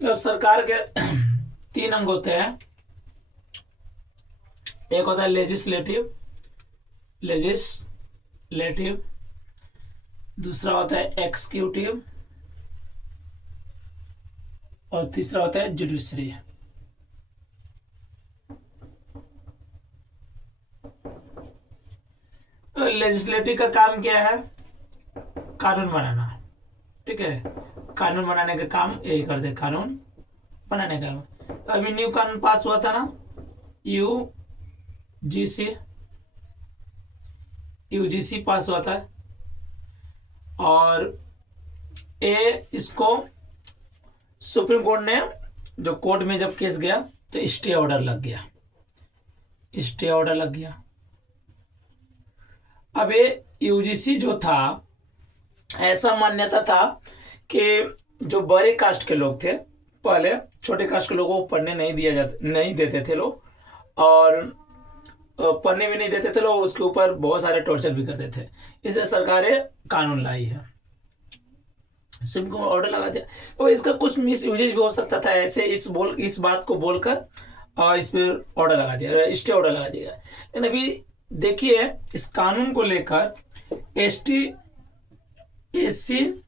तो सरकार के तीन अंग होते हैं। एक होता है लेजिस्लेटिव, लेजिस्लेटिव। दूसरा होता है एक्सिक्यूटिव, और तीसरा होता है जुडिशरी। तो लेजिस्लेटिव का काम क्या है? कानून बनाना। ठीक है, कानून बनाने का काम यही करते, कानून बनाने का। तो अभी न्यू कानून पास हुआ था ना, यूजीसी, यूजीसी पास हुआ था। और इसको सुप्रीम कोर्ट ने, जो कोर्ट में जब केस गया तो स्टे ऑर्डर लग गया, स्टे ऑर्डर लग गया। अब ये यूजीसी जो था, ऐसा मान्यता था कि जो बड़े कास्ट के लोग थे, पहले छोटे कास्ट के लोगों को पढ़ने नहीं देते थे लोग, और पढ़ने भी नहीं देते थे लोग, उसके ऊपर बहुत सारे टॉर्चर भी करते थे। इसलिए सरकार कानून लाई है, सुप्रीम कोर्ट ऑर्डर लगा दिया। तो इसका कुछ मिस यूजेज भी हो सकता था, ऐसे इस बात को बोलकर इस पर ऑर्डर लगा दिया, स्टे ऑर्डर लगा दिया। लेकिन अभी देखिए, इस कानून को लेकर एसटी, एससी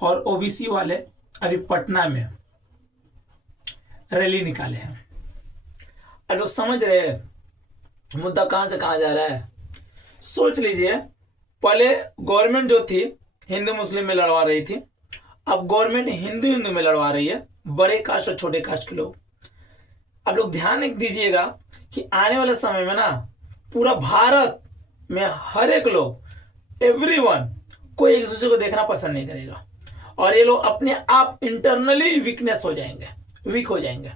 और ओबीसी वाले अभी पटना में रैली निकाले हैं। अब लोग समझ रहे हैं मुद्दा कहां से कहां जा रहा है। सोच लीजिए, पहले गवर्नमेंट जो थी हिंदू मुस्लिम में लड़वा रही थी, अब गवर्नमेंट हिंदू हिंदू में लड़वा रही है, बड़े कास्ट और छोटे कास्ट के लोग। अब लोग ध्यान दीजिएगा कि आने वाले समय में ना, पूरा भारत में हर एक लोग, एवरीवन, कोई एक दूसरे को देखना पसंद नहीं करेगा, और ये लोग अपने आप इंटरनली वीकनेस हो जाएंगे, वीक हो जाएंगे।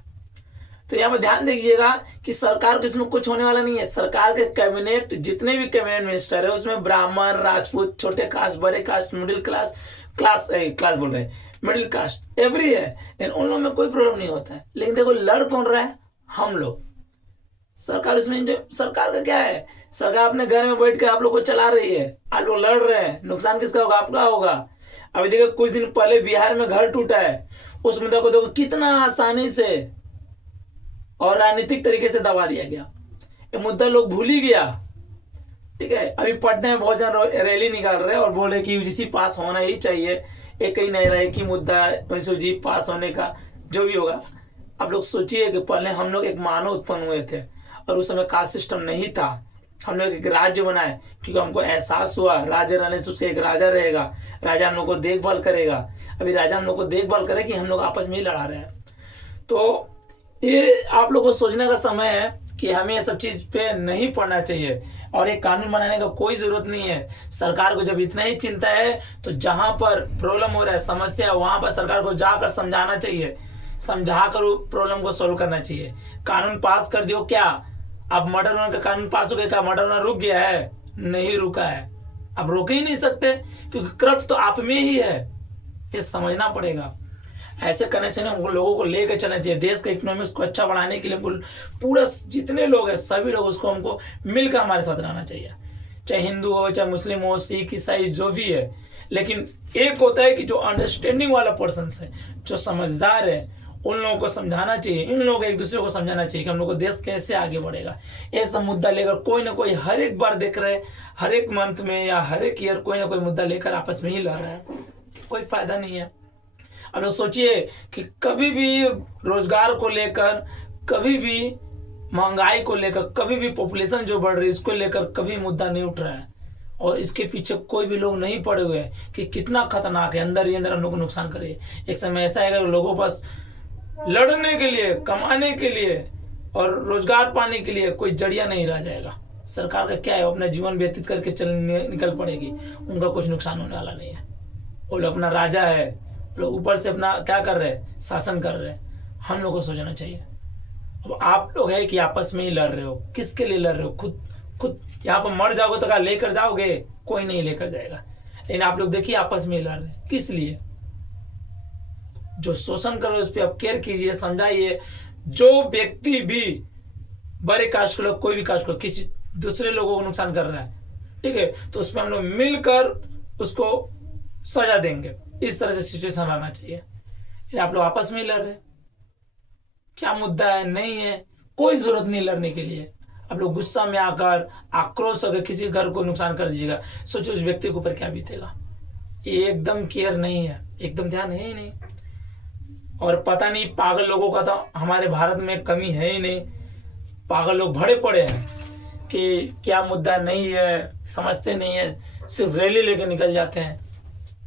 तो यहाँ पर ध्यान दीजिएगा कि सरकार को इसमें कुछ होने वाला नहीं है। सरकार के कैबिनेट, जितने भी कैबिनेट मिनिस्टर है, उसमें ब्राह्मण, राजपूत, छोटे कास्ट, बड़े कास्ट, मिडिल क्लास, क्लास बोल रहे हैं, मिडिल कास्ट, एवरी है, लेकिन उन लोगों में कोई प्रॉब्लम नहीं होता है। लेकिन देखो, लड़ कौन रहा है? हम लोग। सरकार उसमें, जो सरकार का क्या है, सरकार अपने घर में बैठ कर आप लोग को चला रही है, आप लोग लड़ रहे हैं, नुकसान किसका होगा? आपका होगा। अभी देखो, कुछ दिन पहले बिहार में घर टूटा है, उस मुद्दा को देखो कितना आसानी से और राजनीतिक तरीके से दबा दिया गया। ये मुद्दा लोग भूल ही गया। ठीक है, अभी पटना में बहुत जन रैली निकाल रहे हैं और बोल रहे कि यूजीसी पास होना ही चाहिए, एक ही नहीं रहा, एक ही मुद्दा है यूजीसी पास होने का, जो भी होगा। आप लोग सोचिए कि पहले हम लोग एक मानव उत्पन्न हुए थे, और उस समय कास्ट सिस्टम नहीं था। हम लोग एक राज्य बनाए क्योंकि हमको एहसास हुआ राज्य रहने से उसका एक राजा रहेगा, राजा हम लोग को देखभाल करेगा। अभी राजा हम लोग को देखभाल करे कि हम लोग आपस में ही लड़ा रहे हैं। तो ये आप लोग को सोचने का समय है कि हमें ये सब चीज पे नहीं पड़ना चाहिए, और एक कानून बनाने का कोई जरूरत नहीं है। सरकार को जब इतना ही चिंता है, तो जहां पर प्रॉब्लम हो रहा है, समस्या, वहां पर सरकार को जाकर समझाना चाहिए, समझाकर प्रॉब्लम को सोल्व करना चाहिए। कानून पास कर दियो क्या? अब मर्डर होने का कानून पास हो गया, क्या मर्डर होना रुक गया है? नहीं रुका है। अब रोक ही नहीं सकते, क्योंकि करप्ट तो आप में ही है, ये समझना पड़ेगा। ऐसे करने से ना उन लोगों को लेकर चलना चाहिए। देश का इकोनॉमिक्स को अच्छा बढ़ाने के लिए पूरा जितने लोग हैं, सभी लोग उसको, हमको मिलकर हमारे साथ रहना चाहिए, चाहे हिंदू हो, चाहे मुस्लिम हो, सिख, ईसाई, जो भी है। लेकिन एक होता है कि जो अंडरस्टैंडिंग वाला पर्सन है, जो समझदार है, उन लोगों को समझाना चाहिए, इन लोगों को एक दूसरे को समझाना चाहिए कि हम लोग को देश कैसे आगे बढ़ेगा। ऐसा मुद्दा लेकर कोई ना कोई हर एक बार देख रहे, हर एक मंथ में या हर एक ईयर कोई ना कोई मुद्दा लेकर आपस में ही लड़ रहा है, कोई फायदा नहीं है। अब सोचिए कि कभी भी रोजगार को लेकर, कभी भी महंगाई को लेकर, कभी भी पॉपुलेशन जो बढ़ रही है, इसको लेकर कभी मुद्दा नहीं उठ रहा है, और इसके पीछे कोई भी लोग नहीं पड़े हुए हैं कि कितना खतरनाक है, अंदर ही अंदर हम लोग को नुकसान करे। एक समय ऐसा है, लोगों पास लड़ने के लिए, कमाने के लिए और रोजगार पाने के लिए कोई जरिया नहीं रह जाएगा। सरकार का क्या है, वो अपना जीवन व्यतीत करके निकल पड़ेगी, उनका कुछ नुकसान होने वाला नहीं है। वो लोग अपना राजा है, लोग ऊपर से अपना क्या कर रहे हैं, शासन कर रहे हैं। हम लोग को सोचना चाहिए। अब आप लोग है कि आपस में ही लड़ रहे हो, किसके लिए लड़ रहे हो? खुद यहाँ पर मर जाओगे तो क्या लेकर जाओगे? कोई नहीं लेकर जाएगा। लेकिन आप लोग देखिए आपस में ही लड़ रहे हैं, किस लिए? जो शोषण कर रहे हो उस पर आप केयर कीजिए, समझाइए। जो व्यक्ति भी बड़े कास्ट के लोग, कोई भी कास्ट को किसी दूसरे लोगों को नुकसान कर रहा है, ठीक है, तो उसमें हम लोग मिलकर उसको सजा देंगे। इस तरह से सिचुएशन आना चाहिए। फिर आप लोग आपस में ही लड़ रहे। क्या मुद्दा है, नहीं है, कोई जरूरत नहीं लड़ने के लिए। आप लोग गुस्सा में आकर आक्रोश होकर किसी घर को नुकसान कर दीजिएगा, सोचो उस व्यक्ति के ऊपर क्या बीतेगा। ये एकदम केयर नहीं है, एकदम ध्यान है ही नहीं। और पता नहीं पागल लोगों का तो हमारे भारत में कमी है ही नहीं। पागल लोग भरे पड़े हैं कि क्या मुद्दा नहीं है, समझते नहीं है, सिर्फ रैली लेकर निकल जाते हैं।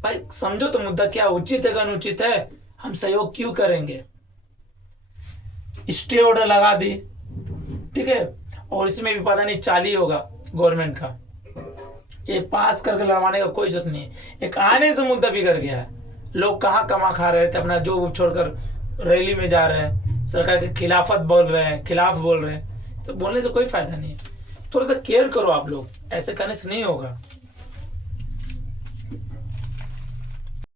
भाई समझो तो मुद्दा क्या उचित है, अनुचित है, हम सहयोग क्यों करेंगे। स्टे ऑर्डर लगा दी, ठीक है, और इसमें भी पता नहीं चाली होगा गवर्नमेंट का। ये पास करके लड़वाने का कोई जरूरत नहीं है। एक आने से मुद्दा बिगड़ गया है। लोग कहाँ कमा खा रहे थे, अपना जॉब छोड़कर रैली में जा रहे हैं, सरकार के खिलाफत बोल रहे हैं, खिलाफ बोल रहे हैं। तो बोलने से कोई फायदा नहीं है। थोड़ा सा केयर करो आप लोग, ऐसे करने से नहीं होगा।